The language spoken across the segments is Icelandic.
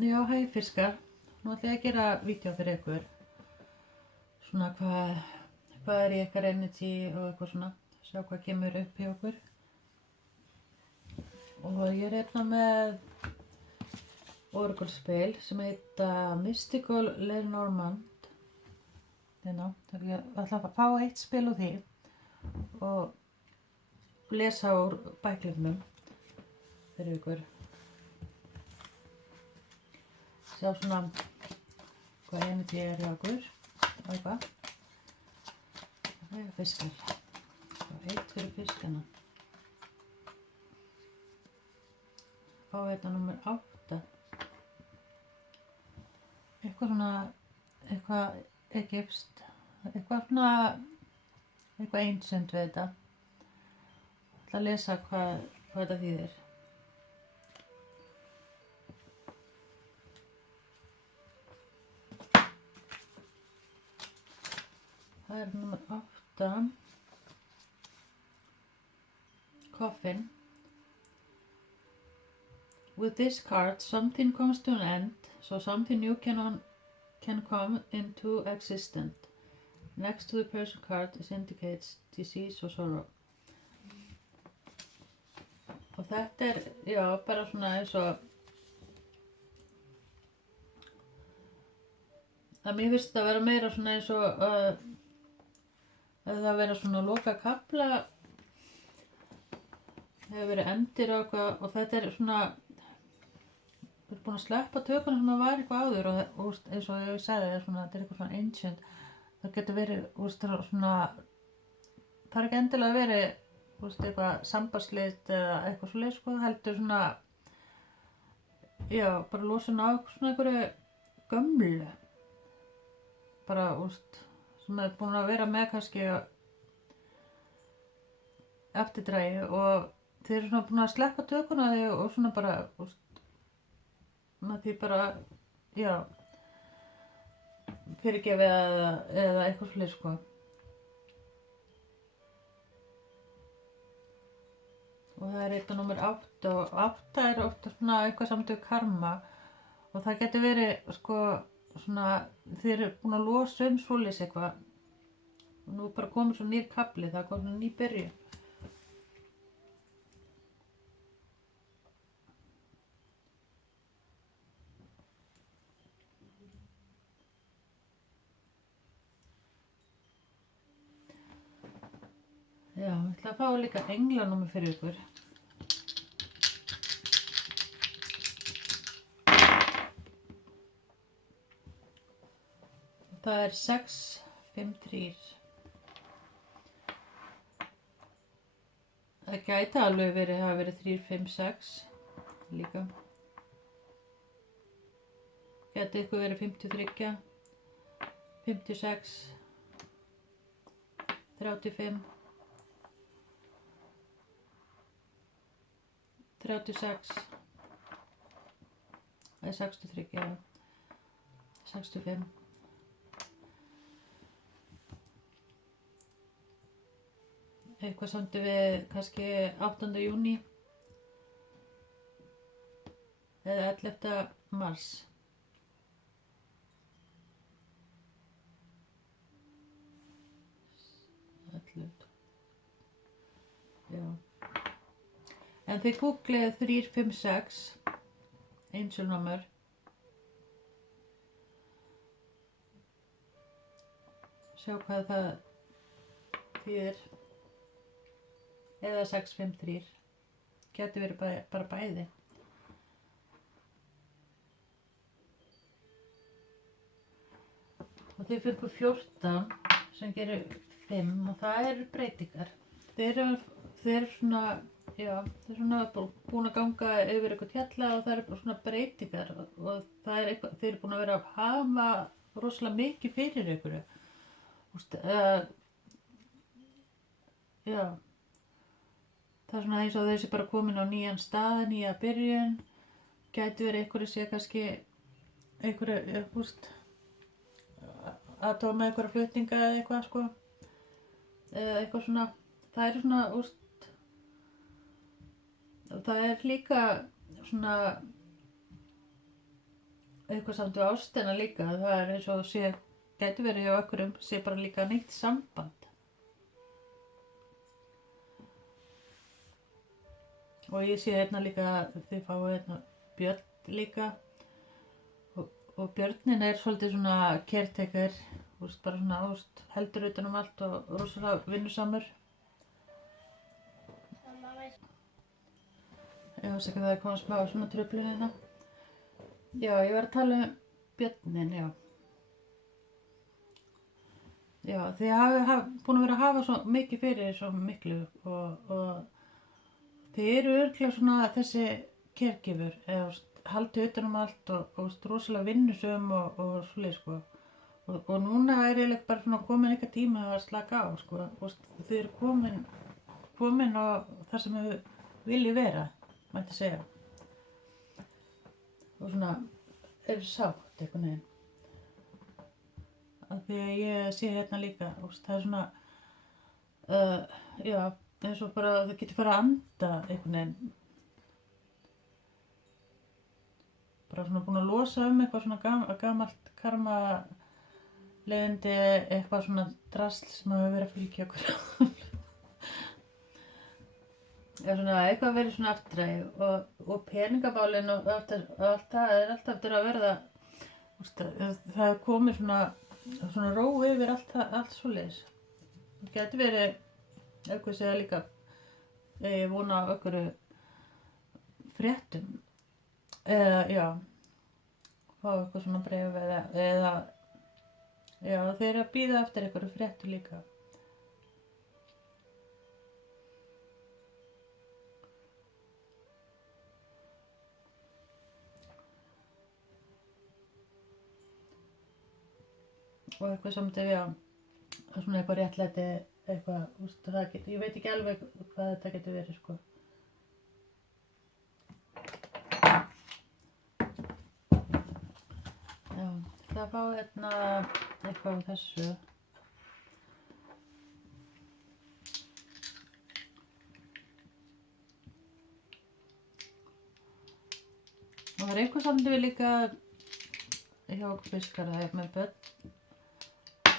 Já, hæ fiskar. Nú ætla ég að gera vídeo fyrir ykkur. Svona hvað er í ykkar energy og eitthvað svona. Sjá hvað kemur upp hjá okkur. Og ég er hérna með Oracle-spil sem heita Mystical Lenormand. Hérna, ég ætla að fá eitt spil úr því og lesa úr bæklingnum fyrir ykkur. Sjá svona hvað energy er hjá okkur og eitthvað. Það er fiskar. Og eitt fyrir fiskana. Fá hérna númer 8. Eitthvað svona, eitthvað egypskt, eitthvað svona, eitthvað ancient við þetta. Ég ætla að lesa hvað þetta þýðir. Það er númer 8. Coffin. With this card, something comes to an end, so something new can come into existence. Next to the person card is indicates disease or sorrow. Og þetta er, já, bara svona eins og að mér finnst þetta að vera meira svona eins og það vera svona loka kafla hefur verið endir á eitthvað og þetta er svona við erum búin að sleppa tökunum sem að var eitthvað áður og eins og ég sagði svona, þetta er eitthvað svona ancient það getur verið svona það er ekki endilega verið eitthvað sambandsleit eða eitthvað svoleiðis sko, heldur svona já, bara losun á svona einhverju gömlu bara, sem er búin að vera með kannski eftirdrægi og þeir eru svona búin að sleppa tökuna því og svona bara, með því bara, já, fyrirgefið eða eitthvað svolítið sko. Og það er eitthvað númer 8 og 8 er ofta svona eitthvað samt við karma og það getur verið sko svona þeir eru búin að losa svoleiðis eitthvað og nú er bara komið svo nýr kafli, það kom svona ný byrjun. Já, ég ætla að fá líka englanúmer fyrir ykkur. Það er 653. Það gæti alveg hafa verið 356 líka. Gæti ykkur verið 53, 56, 35, 36, það er 63, já, 65. Eitthvað samt við kannski 8. júní eða 11. mars. Já. En þið googlið 356 angel number. Sjá hvað það þýðir. Eða 653. Gæti verið bara bæði. Og þið fengur 14 sem gerir 5 og það eru breytingar. Þeir eru svona, já, þeir eru svona búin að ganga yfir eitthvað tjalla og það eru svona breytingar og það er eitthvað, þeir eru búin að vera að hafa rosalega mikið fyrir ykkur. Já. Það er svona eins og þessi bara komin á nýjan stað, nýja byrjun. Gæti verið einhverju sé kannski einhverju, aðtóa með einhverja flutninga eða eitthvað sko. Eða eitthvað svona, það er svona, það er líka svona, eitthvað samt við ástina líka, það er eins og sé, gæti verið hjá okkurum, sé bara líka nýtt samband. Og ég sé hérna líka að þið fáið hérna Björn líka og Björnin er svolítið svona caretaker, bara svona heldur utan allt og rosalega vinnusamur. Ég veist ekki að það er komið smá svona truflun hérna. Já, ég var að tala Björnin, já. Já, þið hafi búin að vera að hafa svo mikið fyrir svo miklu og þið eru örugglega svona þessi caregiver, haldið utan allt og rosalega vinnusöm og svoleiðis sko. Og núna er eiginlega bara svona komin eitthvað tími að slaka á sko. Þið eru komin á það sem þið viljið vera, mætti segja. Og svona eru sátt einhvern veginn. Af því að ég sé hérna líka, það er svona, já, eins og bara það getur fara að anda einhvern veginn. Bara svona búin að losa eitthvað svona gamalt karma leiðindi, eitthvað svona drasl sem hefur verið að fylgja okkur. Já, svona eitthvað verið svona afturræði og peningamálin og allt það er alltaf eftir að verða, það er komið svona ró yfir allt svoleiðis. Það getur verið eitthvað segja líka, ég vona á einhverju fréttum, já, fá eitthvað svona bréf eða já, þeir eru að bíða eftir einhverju fréttu líka. Og eitthvað samt ef já, svona eitthvað réttlæti, eitthvað, það getur, ég veit ekki alveg hvað þetta getur verið, sko. Já, það fá hérna eitthvað á þessu. Og það er eitthvað samt við líka hjá fiskara, það er með börn.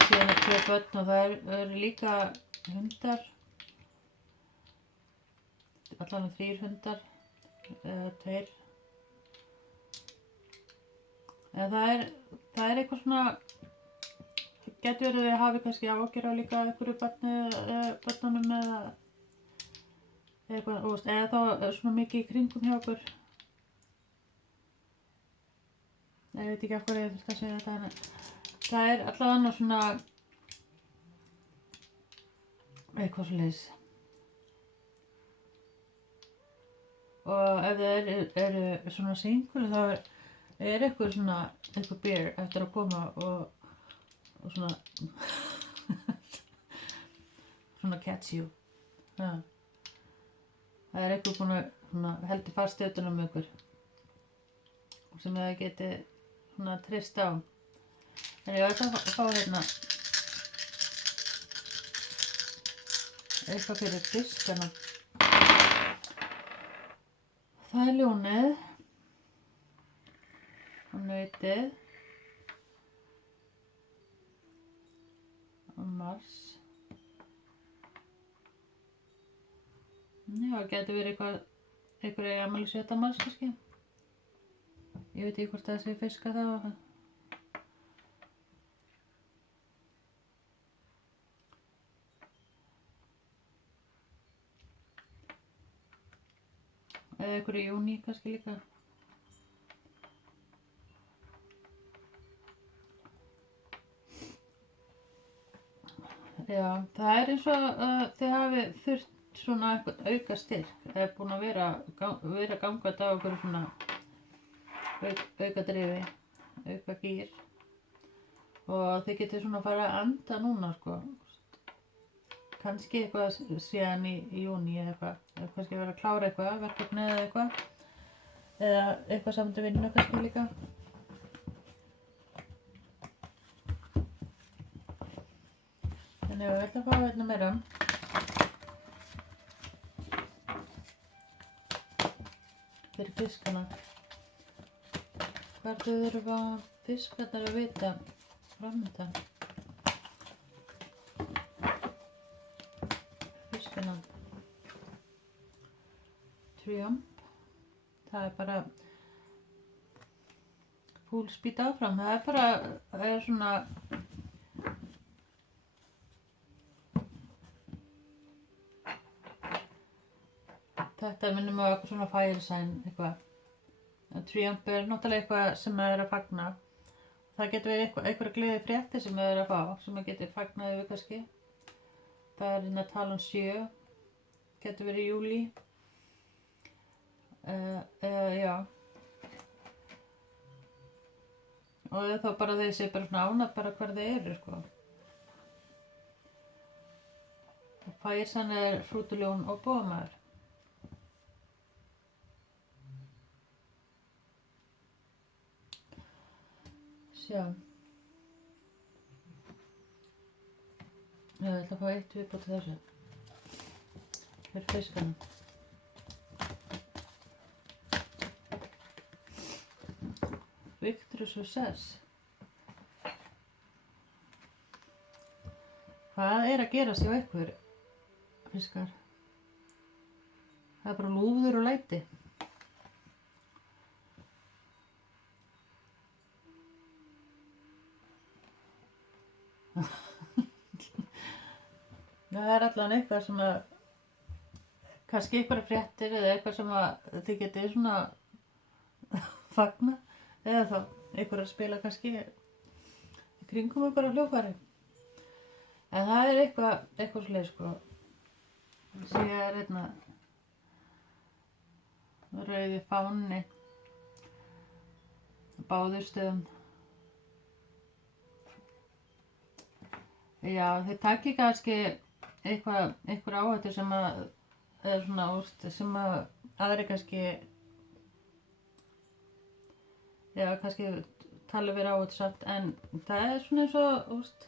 Síðan er 2 börn og það eru líka hundar, allan 3 hundar, eða 2. Eða það er eitthvað svona, getur verið að þið hafi kannski áhyggjur af líka einhverju börnunum eða eitthvað, eða þá svona mikið í kringum hjá okkur. Ég veit ekki af hverju ég þurfti að segja þetta, en það er allavega svona eitthvað svoleiðis. Og ef það eru svona single þá er eitthvað bear eftir að koma og svona svona catch you. Ja. Það er eitthvað búin að heldur fast utan um ykkur sem það geti svona treyst á. En ég ætla að fá hérna eitthvað fyrir fiskana. Það er ljónið og nautið og Mars. Já, það getur verið einhverja afmælisveita Mars kannski. Ég veit ekki hvort það sé fiska þá. Eða einhverju í júní kannski líka. Já, það er eins og þið hafi þurft svona eitthvað auka styrk. Það er búin að vera að ganga þetta á okkur svona auka drifi, auka gír. Og þið getur svona að fara að anda núna sko. Kannski eitthvað síðan í júní eða eitthvað. Eða kannski vera að klára eitthvað, verkefni eða eitthvað. Eða eitthvað saman til vinnu kannski líka. Þannig að ég ætla að fá hérna meira. Fyrir fiskana. Hvað þurfa fiskarnir að vita framöndan? Fiskiland. Triumph. Það er bara full speed áfram. Það er bara, það er svona þetta minnum á eitthvað svona fire sign eitthvað. Triumph er náttúrulega eitthvað sem maður er að fagna. Það getur verið einhverja gleði fréttir sem maður er að fá, sem maður getur fagnað yfir kannski. Það er hérna talan 7, getur verið í júlí. Já. Og þá bara þeir séu bara svona ánægð bara hvar þeir eru, sko. Og fire sign er hrútuljón og bógamaður. Sjá. Ég ætla að fá eitt viðbót til þessu. Fyrir fiskanum. Victory Success. Hvað er að gerast hjá ykkur, fiskar? Það er bara lúður og læti. Það er allan eitthvað sem að kannski einhverja fréttir eða eitthvað sem að þið getið svona fagna eða þá einhverja spila kannski í kringum einhverja hljóðfæri. En það er eitthvað svoleið, sko. Ég er hérna rauði fáni á báðum stöðum. Já, þeir taki kannski einhver áhættu sem að er svona úst, sem að aðri kannski já, kannski tala verið áhættu samt, en það er svona eins og úst,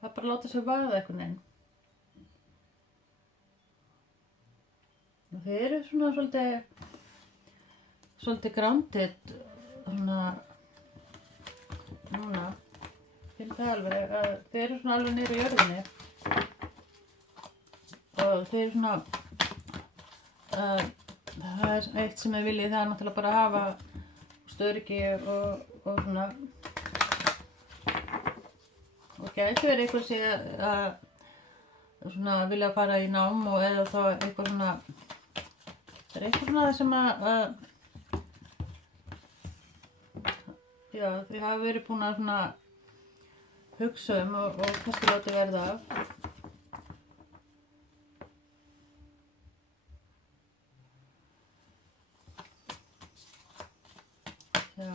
það bara láta sig vaða einhvern veginn. Og þeir eru svona svolítið grounded svona núna. Finn það alveg að þeir eru svona alveg niður í jörðinni og þeir eru svona það er eitt sem ég vilji, það er náttúrulega bara að hafa öryggi og svona og gæti verið eitthvað sem að svona vilja fara í nám og eða þá eitthvað svona það er eitthvað svona sem að já, þau hafa verið búin að svona hugsa og kannski láti verða af. Já,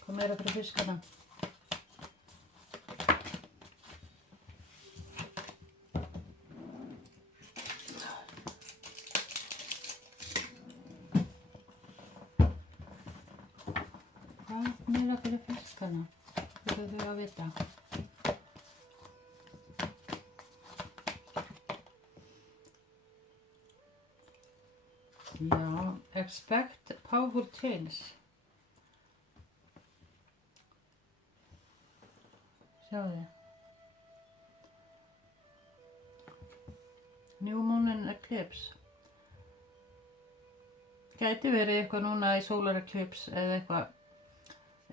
hvað meira fyrir fiskana? Hvað meira fyrir fiskana? Þau að vita. Já, expect powerful change. Sjáðu. New moon and eclipse. Gæti verið eitthvað núna í solar eclipse eða eitthvað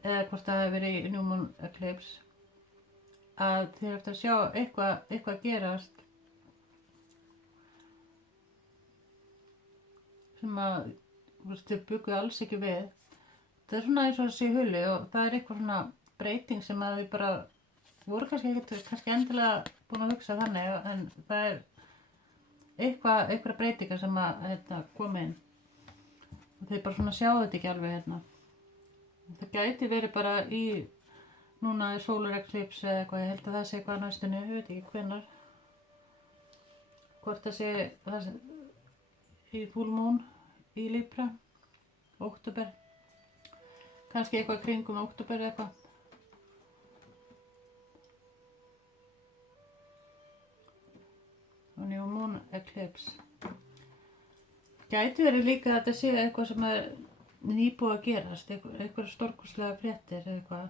eða hvort það hefur verið í new moon eclipse að þið eftir að sjá eitthvað gerast sem að þið byggu alls ekki við. Það er svona eins og þessi huli og það er eitthvað svona breyting sem að við bara voru kannski endilega búin að hugsa þannig en það er eitthvað breytingar sem að koma inn og þið bara svona sjáu þetta ekki alveg hérna. Það gæti verið bara í núna solar eclipse eða eitthvað, ég held að það sé eitthvað næstunni, ég veit ekki hvenær. Hvort það sé í full moon í Libra, október. Kannski eitthvað kringum október eða eitthvað. Og new moon eclipse. Gæti verið líka að þetta sé eitthvað sem er nýbúið að gerast, einhver stórkostlega fréttir eða eitthvað.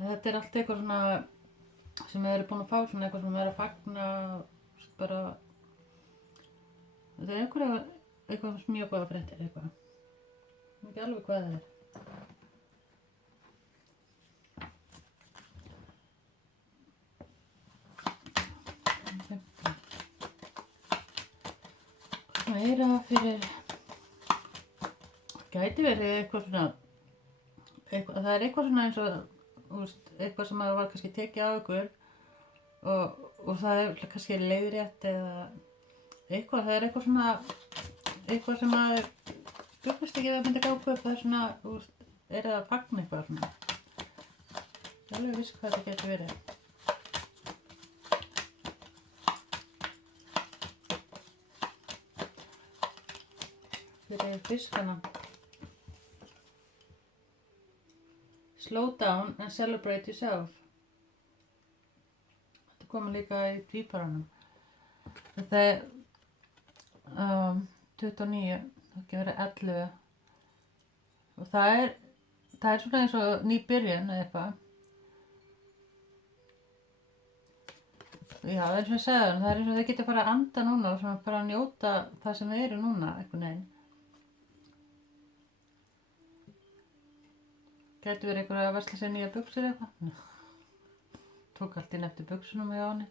Þetta allt eitthvað svona sem við erum búin að fá, svona eitthvað sem við erum að fagna, bara, þetta eitthvað mjög góða fréttir eitthvað. Ekki alveg hvað það meira fyrir, gæti verið eitthvað svona, það eitthvað svona eins og, eitthvað sem var kannski tekið á ykkur og það kannski leiðrétt eða eitthvað, það eitthvað svona, eitthvað sem að bjökkast ekki að myndi gáka upp, það svona, það að fagna eitthvað svona. Ég alveg viss hvað það getur verið. Fyrir fiskana. Slow down and celebrate yourself. Þetta komið líka í tvíparanum. Þetta 29, það getur verið 11. Og það er svona eins og ný byrjun eða eitthvað. Já, eins og ég sagði það er eins og þau geta fara að anda núna og svona fara að njóta það sem þau eru núna, einhvern veginn. Gæti verið einhver að versla sér nýja buxur eitthvað. Tók allt inn eftir buxunum hjá henni.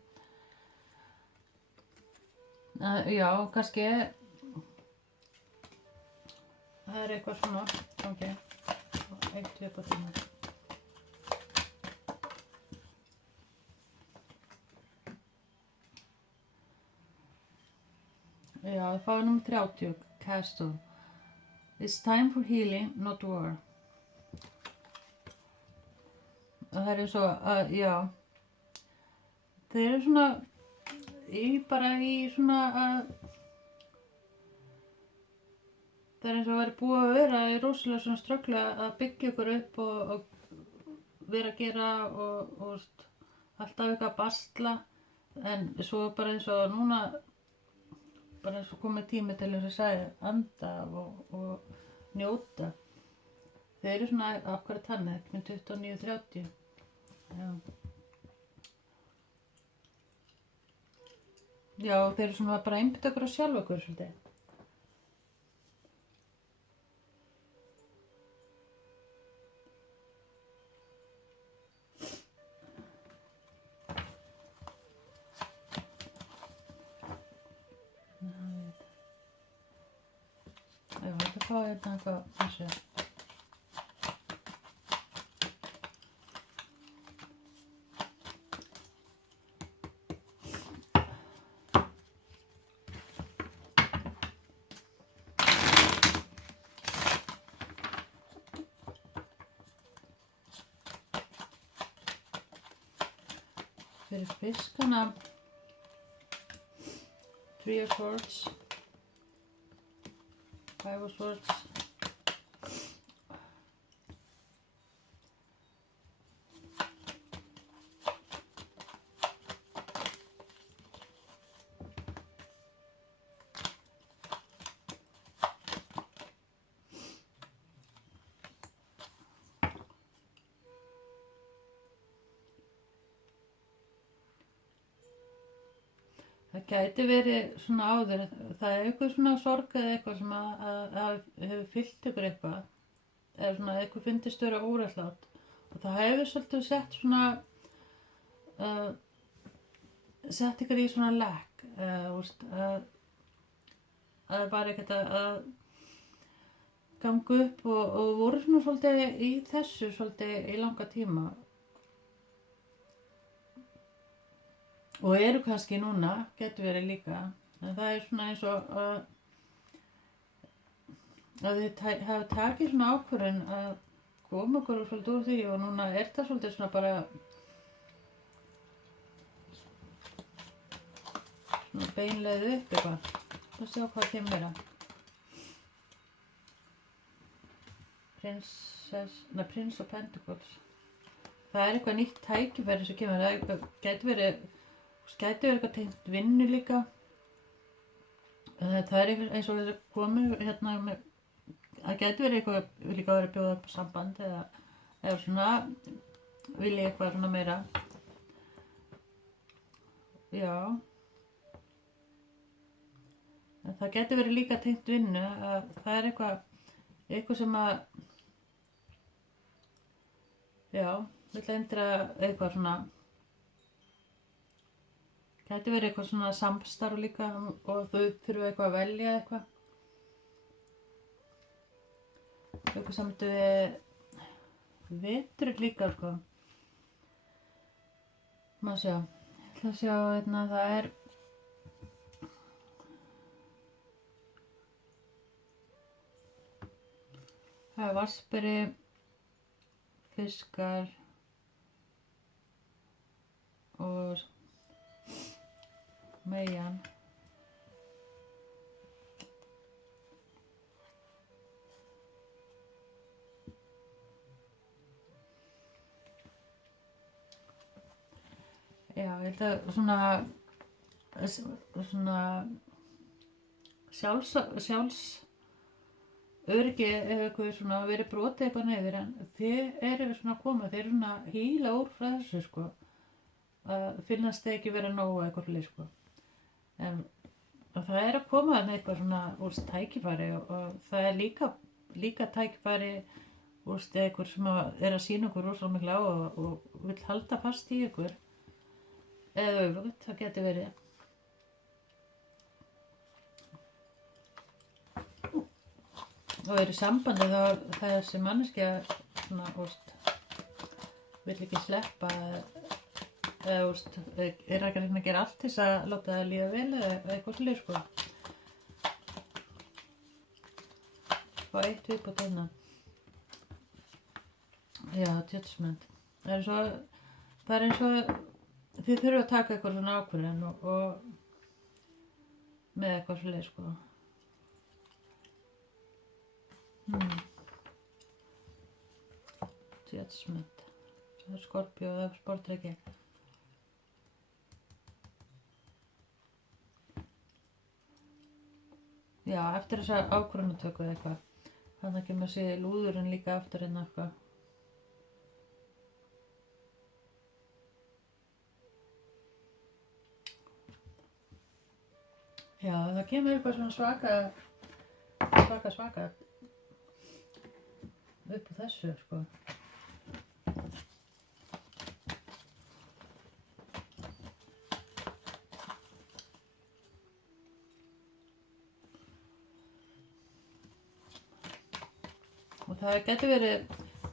Já, kannski það er eitthvað svona, ok, eitt viðbót. Já, það fáið númer 30, Castle. It's time for healing, not war. Og það er eins og að, já, þeir eru svona, bara í svona að, það er eins og að vera búið að vera í rosalega svona ströggla að byggja ykkur upp og vera að gera og alltaf eitthvað að basla, en svo bara eins og núna, bara eins og komið tími til þess að segja, anda og njóta. Þeir eru svona akkurat þannig, með 29-30. Já. Já, þeir eru svona bara einbytta okkur að sjálfa okkur svolítið. Já, þetta fá hérna eitthvað þessu. Fyrir fiskana, Three of Swords, Five of Swords, það gæti verið svona áður, það er eitthvað svona sorg eða eitthvað sem að hefur fyllt ykkur eitthvað, eða svona eitthvað fyndist vera óréttlátt og það hefur svolítið sett svona, sett ykkur í svona lekk, að bara ekkert að ganga upp og voru svona svolítið í þessu svolítið í langa tíma. Og eru kannski núna, getur verið líka, en það er svona eins og að þið hafa takið svona ákvörðun að koma okkur svolítið úr því og núna er það svolítið svona bara svona beinleið upp eitthvað. Það sjá hvað kemur meira. Prince of Pentacles. Það er eitthvað nýtt tækifæri sem kemur, það getur verið eitthvað tengt vinnu líka. Það er eins og þetta komið hérna með það gæti verið eitthvað, líka verið að bjóða upp á samband eða svona, vilja eitthvað svona meira. Já. En það gæti verið líka tengt vinnu, að það er eitthvað sem að, já, vill endra eitthvað svona, gæti verið eitthvað svona samstarf líka og þau þurfa eitthvað að velja eitthvað. Eitthvað samt við vetur líka, sko. Má sjá, ég ætla að sjá, það er, það er vatnsberi, fiskar og meyjan. Já, ég held að svona sjálfsöryggi hefur eitthvað svona verið brotið eitthvað niður, en þið eru svona að koma, þið eru svona að hýla úr frá þessu, sko. Að finnast þið ekki vera nógu eitthvað fyrir, sko. En það er að koma þarna eitthvað svona úr tækifæri og það er líka tækifæri úr eitthvað sem er að sýna okkur rosalega mikla á og vill halda fast í ykkur. Eða öfugt, það getur verið. Og í sambandi þá þessi manneskja svona, vill ekki sleppa eða er ekki að gera allt til þess að láta það líða vel eða eitthvað svolítið, sko. Og eitt viðbót þarna. Já, judgment. Það er eins og þið þurfa að taka eitthvað svona ákvörðun og með eitthvað svolítið, sko. Judgment. Það er Skorpíó eða sportdreki. Já, eftir þessa ákvörðunartöku eða eitthvað. Þannig kemur sér lúðurinn líka aftur inn eitthvað. Já, það kemur eitthvað svona svaka upp á þessu, sko. Og það getur verið,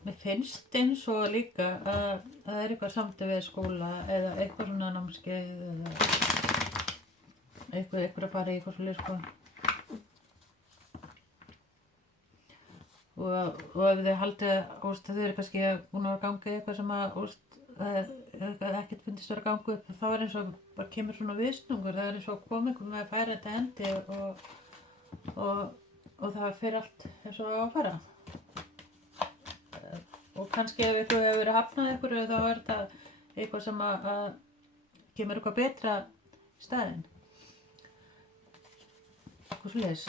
mér finnst eins og líka að það er eitthvað samtöð við skóla eða eitthvað svona námskeið eða eitthvað að fara í eitthvað svolítið, sko. Og ef þið haldið, þau eru kannski búin að ganga í eitthvað sem að ekkert finnst vera að ganga upp, þá er eins og bara kemur svona viðsnúngur, það er eins og komið einhver með að færa þetta hendi og það fer allt eins og að fara. Og kannski ef eitthvað hefur verið hafnað einhverju, þá er þetta eitthvað sem að kemur eitthvað betra í staðinn. Eitthvað svoleiðis.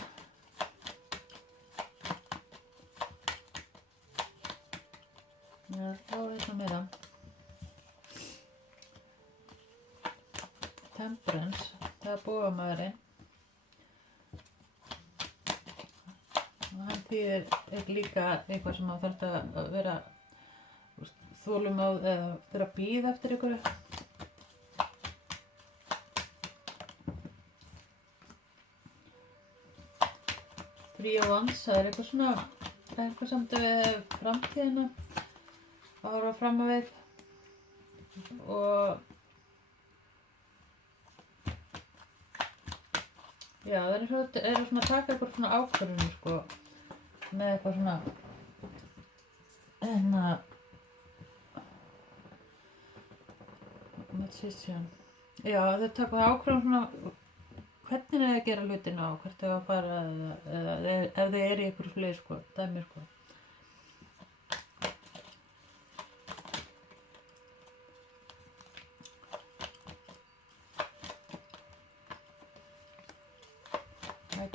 Já, þá er þetta meira. Temperance, það er bogamaðurinn. Og hann þýðir líka eitthvað sem að þarf að vera þolinmóð eða vera að bíða eftir einhverju. Three of Wands, það er eitthvað svona, það er eitthvað samt við framtíðina að horfa fram á við og já, það er svona að taka eitthvað svona ákvörðunum, sko, með eitthvað svona magician. Já, þau taka ákvörðunum svona hvernig er að gera hlutina og hvert er að fara eða ef þið eru í einhverju fleiri, sko, dæmi, sko.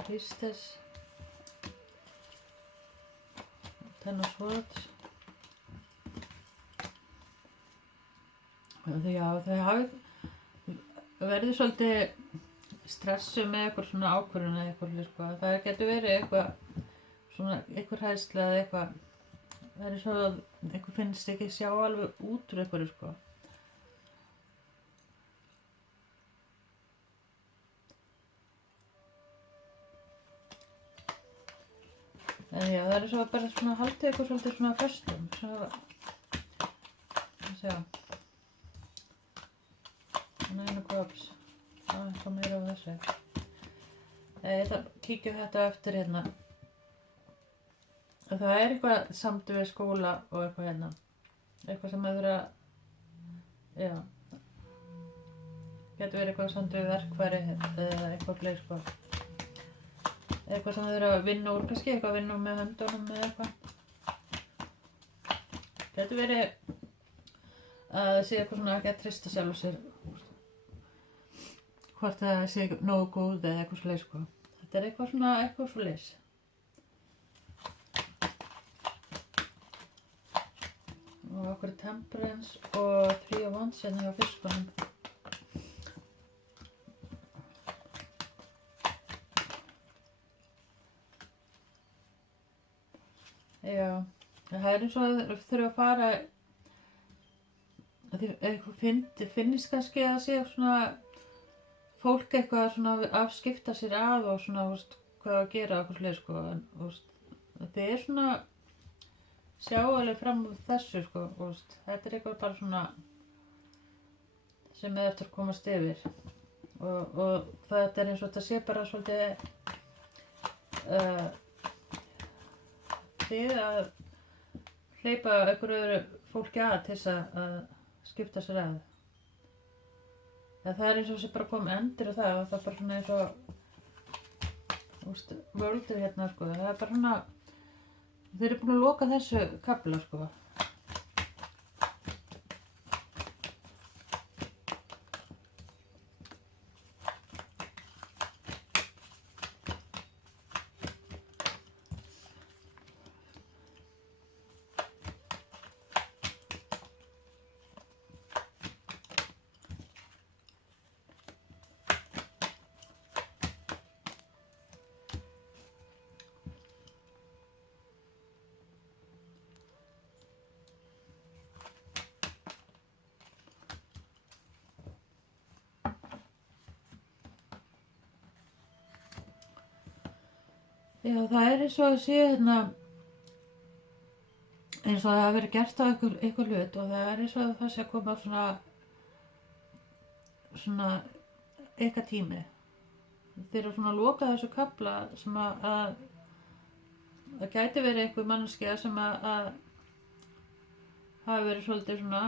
Priestess. Ten of Swords. Já, þau hafi verið svolítið stressuð með eitthvað svona ákvörðun eða eitthvað, sko. Það getur verið eitthvað svona, eitthvað hræðsla eða eitthvað. Það er svo að eitthvað finnst ekki sjá alveg út úr eitthvað, sko. En já, það er svo bara svona haldið eitthvað svolítið svona föstum. Svo, sjá. Nine of Cups. Það er eitthvað meira á þessu. Ég ætla að kíkja þetta eftir hérna. Það er eitthvað samt við skóla og eitthvað hérna. Eitthvað sem að vera, já. Getur verið eitthvað samt við verkfæri eða eitthvað fleiri, sko. Eitthvað sem að vera að vinna úr, kannski eitthvað að vinna úr með höndunum eða eitthvað. Getur verið að það sé eitthvað svona ekki að treysta sjálf sér. Hvort það sé nógu góð eða eitthvað svoleiðis, sko. Þetta er eitthvað svoleiðis. Og okkur er Temperance og Three of Wands hérna hjá fiskunum. Já, það er eins og að þurfa að fara, að þið finnist kannski að það sé svona fólk eitthvað svona að skipta sér að og svona, hvað að gera okkur sleið, sko. En, það er svona sjá alveg fram úr þessu, sko. Þetta er eitthvað bara svona sem er eftir að komast yfir. Og þetta er eins og þetta sé bara svolítið þið að hleypa einhverju fólki að til þess að skipta sér að. Það er eins og þessi bara kom endur á það og það er bara svona eins og völdið hérna, sko. Það er bara svona, þeir eru búin að loka þessu kafla, sko. Já, það er eins og að sé hérna, eins og það hafi verið gert á einhver hlut og það er eins og það sé að koma svona eitthvað tími. Þeir eru svona að loka þessu kafla sem að gæti verið einhver manneskja sem að hafi verið svolítið svona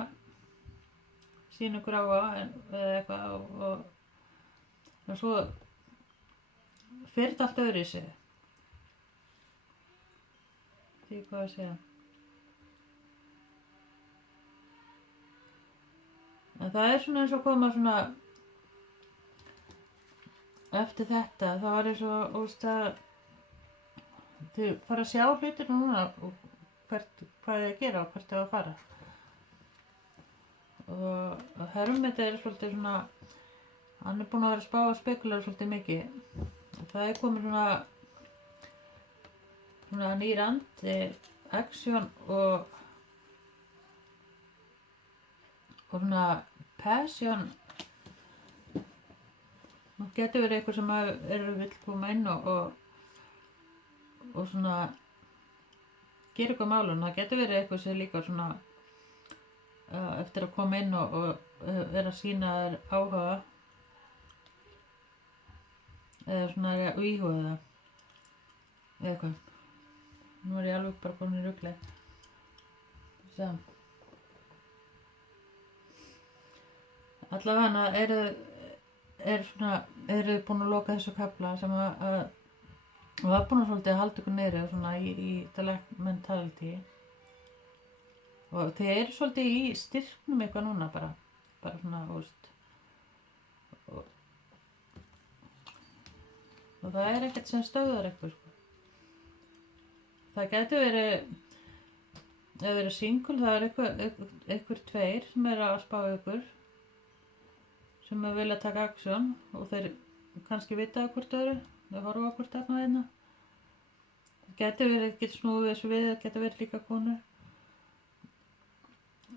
sín ykkur á eða eitthvað og svo fer þetta allt öðru í sig. Því hvað að segja. En það er svona eins og koma svona eftir þetta, það var eins og þau fara að sjá hlutina núna og hvað þið að gera og hvert þau að fara. Og Hermit er svolítið svona, hann er búinn að vera að spá og spekula svolítið mikið. Og það er komið svona nýr andi, action og svona passion. Það getur verið eitthvað sem vill koma inn og svona gera eitthvað málum. Það getur verið eitthvað sem líka svona eftir að koma inn og vera að sýna þér áhuga eða svona íhuga það eða eitthvað. Nú er ég alveg bara komin í rugli. Svo. Allavega eru þið búin að loka þessu kafla sem að var búin að svolítið halda ykkur niðri svona í Dalek mentality. Og þið eru svolítið í styrknum eitthvað núna bara svona, og það er ekkert sem stöðar eitthvað, sko. Það getur verið ef þið eru single, það einhver tveir sem að spá ykkur, sem að vilja taka action og þeir kannski vita hvort öðru, þeir horfa hvort þarna hérna. Getur snúið þessu við, getur verið líka konur,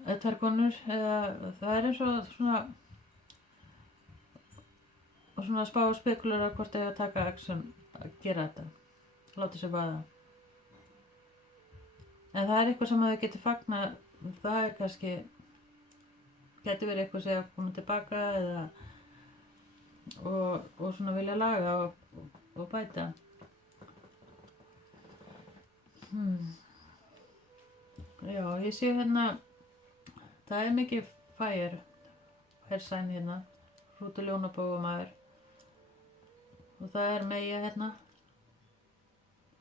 eða tvær konur, eða það eins og svona spá og spekulera hvort þeir að taka action að gera þetta, láta sér vaða. En það eitthvað sem þau getur fagnað, það kannski, getur verið eitthvað sem að koma tilbaka eða og svona vilja laga og bæta. Já, ég sé hérna, það mikið fire-sæn hérna, hrútur ljónabógamaður og það Meyja hérna,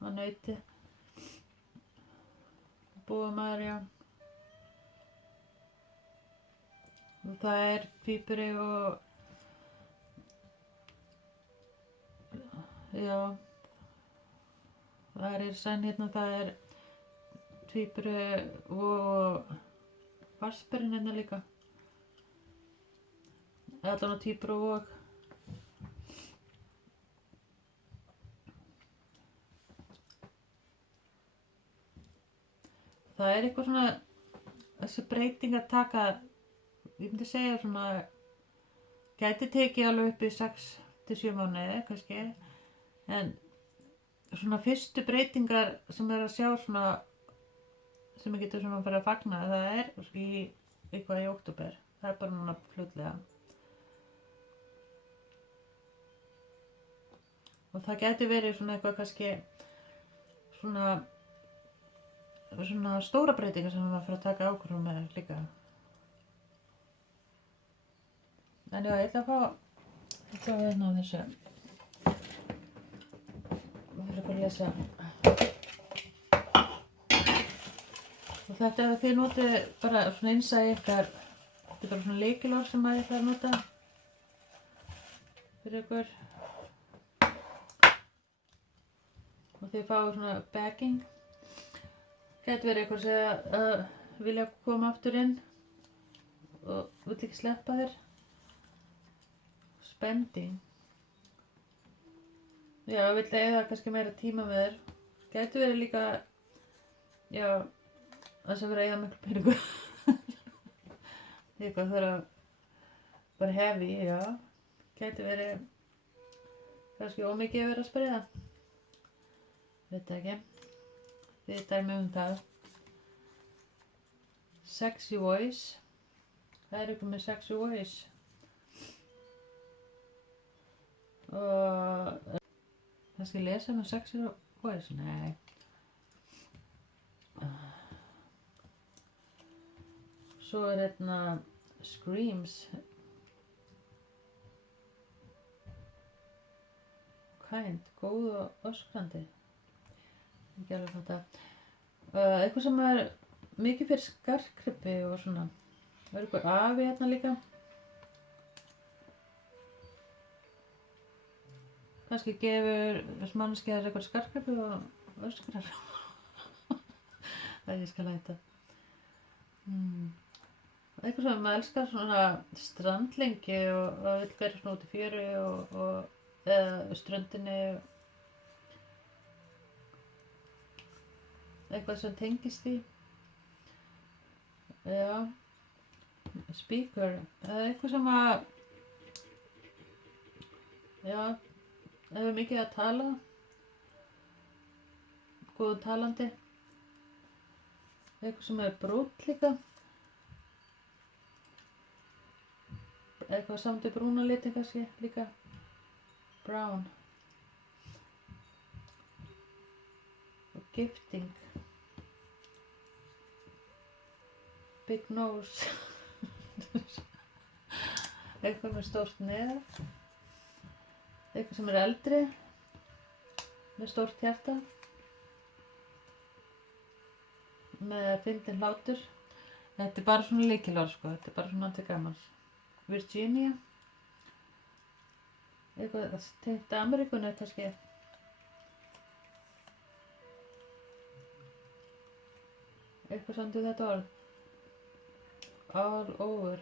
að nauti. Búamaður, já. Og það tvíburi og já, það sæn hérna, það tvíburi og varsberinn hérna líka. Allan á tvíburi og það eitthvað svona, þessi breyting að taka, ég myndi segja svona, gæti tekið alveg upp í 6 til 7 mánuði kannski, en svona fyrstu breytingar sem að sjá svona, sem ég getur svona að fara að fagna, það eitthvað í október, það bara núna fljótlega. Og það gæti verið svona eitthvað kannski, svona stóra breytingar sem maður fyrir að taka ákvörðun með líka. En já, ég ætla að fá hérna á þessu. Ég fyrir að lesa. Og þetta ef þið notið bara svona innsæi ykkar, þetta bara svona lykilorð sem maður ætla að nota fyrir ykkur. Og þið fáið svona backing. Gæti verið eitthvað sem að vilja koma aftur inn og vill ekki sleppa þér. Spending. Já, vill eyða kannski meira tíma með þér. Gæti verið líka, já, það sem verið að eyða miklu peningu. Eitthvað þarf að bara heavy, já. Gæti verið kannski ómikið að vera að spreða. Veit ekki. Þið dæmi það. Sexy voice. Það eitthvað með sexy voice. Og kannski lesa með sexy voice? Nei. Svo hérna screams. Kind, góð og öskrandi. Ekki alveg þetta. Eitthvað sem mikið fyrir skartgrippi og svona. Það eitthvað afi hérna líka. Kannski gefur manneskja þess eitthvað skartgrippi og öskrar. Það ég skal læta. Eitthvað sem maður elskar svona strandlengi og vill vera svona út í fjöru eða ströndinni. Eitthvað sem tengist í. Já. Speaker. Eitthvað sem að, já, hefur mikið að tala. Góður talandi. Eitthvað sem brúnn líka. Eitthvað samt í brúna liti kannski líka. Brown. Og gifting. Big nose. Eitthvað með stórt nef. Eitthvað sem eldri. Með stórt hjarta. Með fyndinn hlátur. Þetta bara svona lykilorð sko. Þetta bara svona til gamans. Virginia. Eitthvað tengt Ameríkunni kannski. eitthvað samt við þetta orð. All over.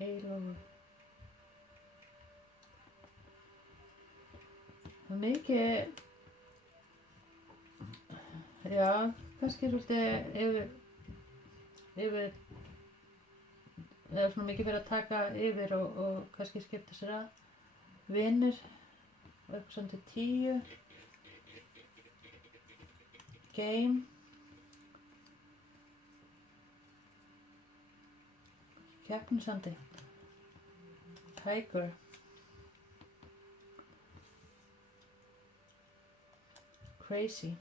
All over. Það er mikið, já, kannski svolítið yfir, eða svona mikið fyrir að taka yfir og kannski skipta sér að. Vinir, og eitthvað samt við 10. Game. Keppnisandi. Tiger. Crazy.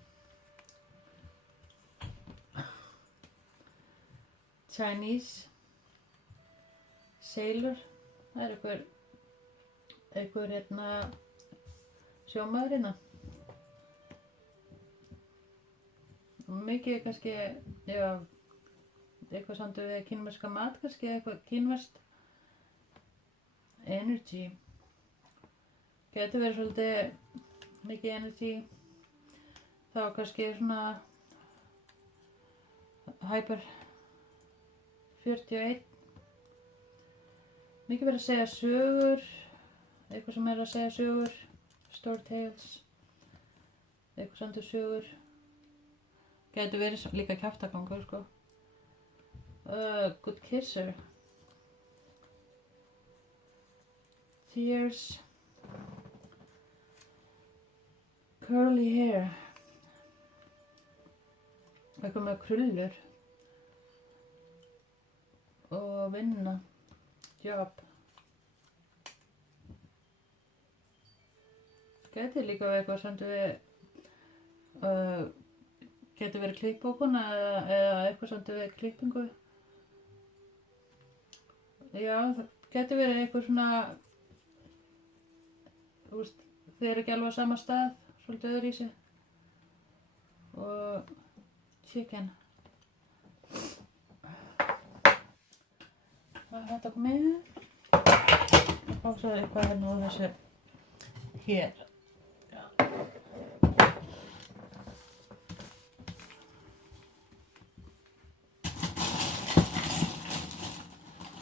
Chinese. Sailor. Það einhver sjómaður hérna. Mikið kannski, já, eitthvað samt við kínverska mat kannski, eitthvað kínverskt. Energy. Gæti verið svolítið mikið energy. Þá kannski svona Hyper 41. Mikið verið að segja sögur, eitthvað sem að segja sögur, storytales, eitthvað samt sögur. Gæti verið líka kjaftagangur, sko. Good kisser. Tears. Curly hair. Eitthvað með krullur. Og vinna. Job. Gæti líka eitthvað samt við, gæti verið klippbókun eða eitthvað samt við klippingu. Já, það gæti verið eitthvað svona, þú veist, þið eru ekki alveg á sama stað, svolítið öðruvísi. Og chicken. Hvað er þetta komið? Og svo er eitthvað hérna á þessu hér.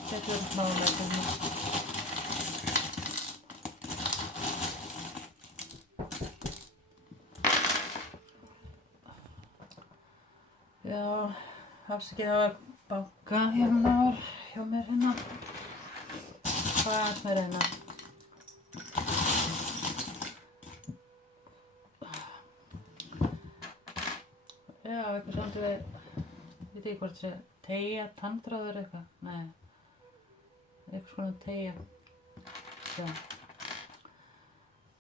Þetta er smálega hérna. Já, afsakið það var banka hérna hjá mér hérna. Hvað er hérna? Já, eitthvað samt við, ég veit ekki hvort það sé teygja, tannþráður eitthvað, nei, eitthvað svona teygja, já.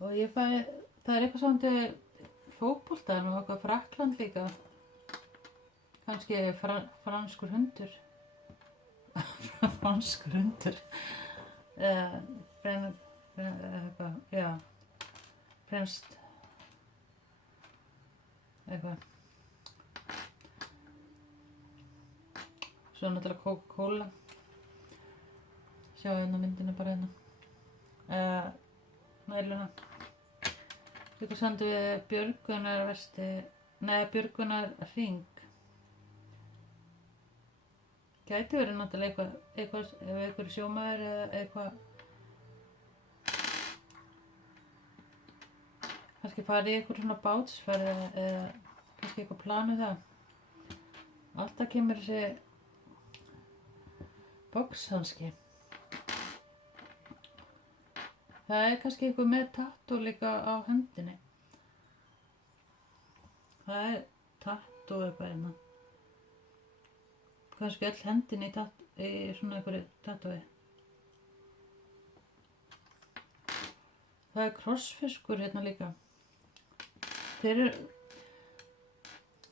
Og ég fæ, það er eitthvað samt við fótboltann og eitthvað Frakkland líka, kannski franskur hundur, franskur hundur, eitthvað, já, franskt, eitthvað. Svo náttúrulega Coca-Cola. Sjá hérna myndina bara hérna. Næluna. Líka samt við björgunarvesti, nei björgunarhring. Gæti verið náttúrulega eitthvað ef einhver sjómaður eða eitthvað. Kannski farið í eitthvað svona bátsferð eða kannski eitthvað planið það. Alltaf kemur þessi boxhanski. Það er kannski eitthvað með tattoo líka á hendinni. Það er tattoo eitthvað hérna. Kannski öll hendin í svona einhverju tattooi. Það er krossfiskur hérna líka.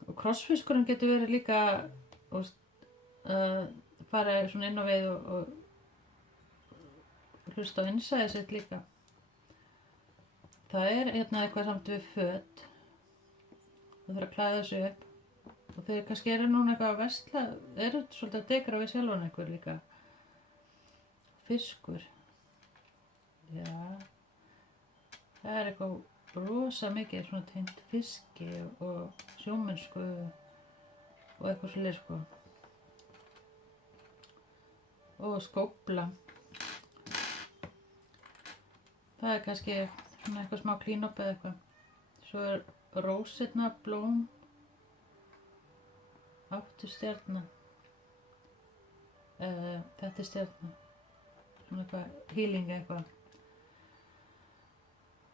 Og krossfiskurinn getur verið líka fara svona inn á við og hlusta á innsæðið sitt líka. Það er hérna eitthvað samt við föt. Það þarf að klæða sig upp. Og þeir kannski eru núna eitthvað að versla, eru svolítið að degra við sjálfan einhver líka. Fiskur. Já. Það er eitthvað rosa mikið svona tengt fiski og sjómennsku. og eitthvað svolítið sko. Og skófla. Það er kannski svona eitthvað smá klínopp eða eitthvað. Svo er rósirna, blóm, stjarna. Þetta er stjarna. Svona eitthvað healing eitthvað.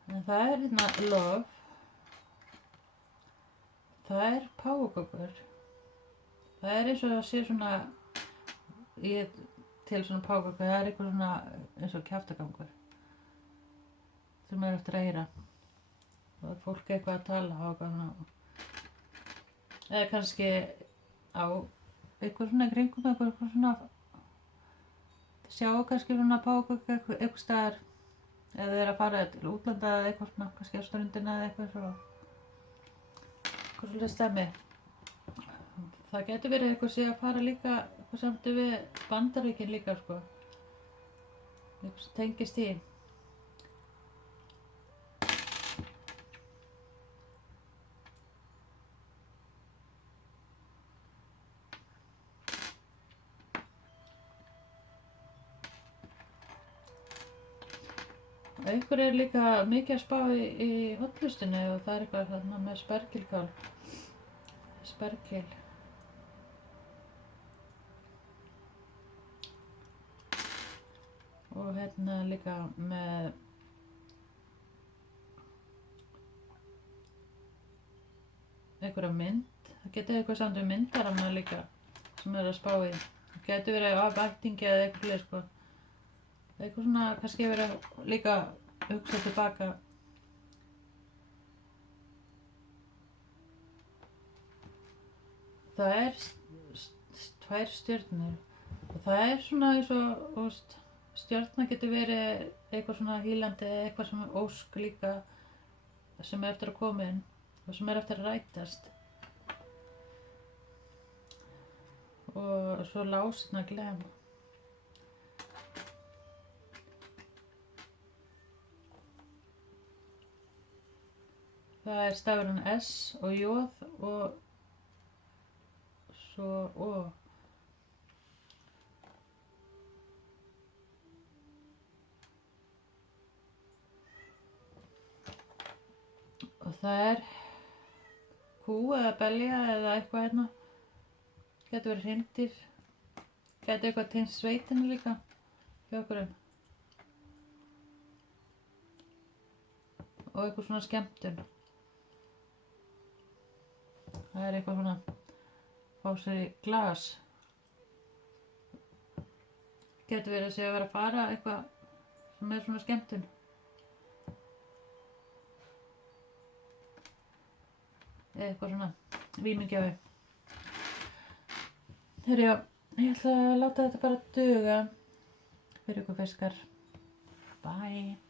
En það er hérna love. Það er páfagaukur. Það er eins og það sé svona til svona páfagaukur. Það er eitthvað svona eins og kjaftagangur sem er eftir að heyra. Og fólk eitthvað að tala og eitthvað svona. Eða kannski á eitthvað svona kringum eitthvað svona sjá kannski svona páfagauk eitthvað staðar. Eða þeir að fara til útlanda eða eitthvað svona, kannski á ströndina eða eitthvað svo. Eitthvað svolítið stemmi. Það getur verið eitthvað sé að fara líka, eitthvað samt við Bandaríkin líka sko. Eitthvað sem tengist í. Einhver er líka mikið að spá í hollustunni og það er eitthvað þarna með spergilkál. Spergil. Og hérna líka með einhverja mynd. Það getur eitthvað samt við myndaramna líka sem er að spá í. Það getur verið af ættingi eða eitthvað sko. Eitthvað svona kannski verið líka hugsa tilbaka. Það er 2 stjörnur og það er svona eins og stjörna getur verið eitthvað svona hýlandi, eitthvað sem er ósk líka sem er eftir að koma inn og sem er eftir að rætast. Og svo lásirna glem. Það er stafurinn S og J og svo O. Og það er kú eða belja eða eitthvað hérna. Getur verið hreindýr. Getur eitthvað tengst sveitinni líka hjá okkur. Og eitthvað svona skemmtun. Það er eitthvað svona fá sér í glas. Getur verið að segja að vera að fara eitthvað sem er svona skemmtun. Eða eitthvað svona vímugjafi. Herjá, ég ætla að láta þetta bara duga fyrir ykkur fiskar. Bye.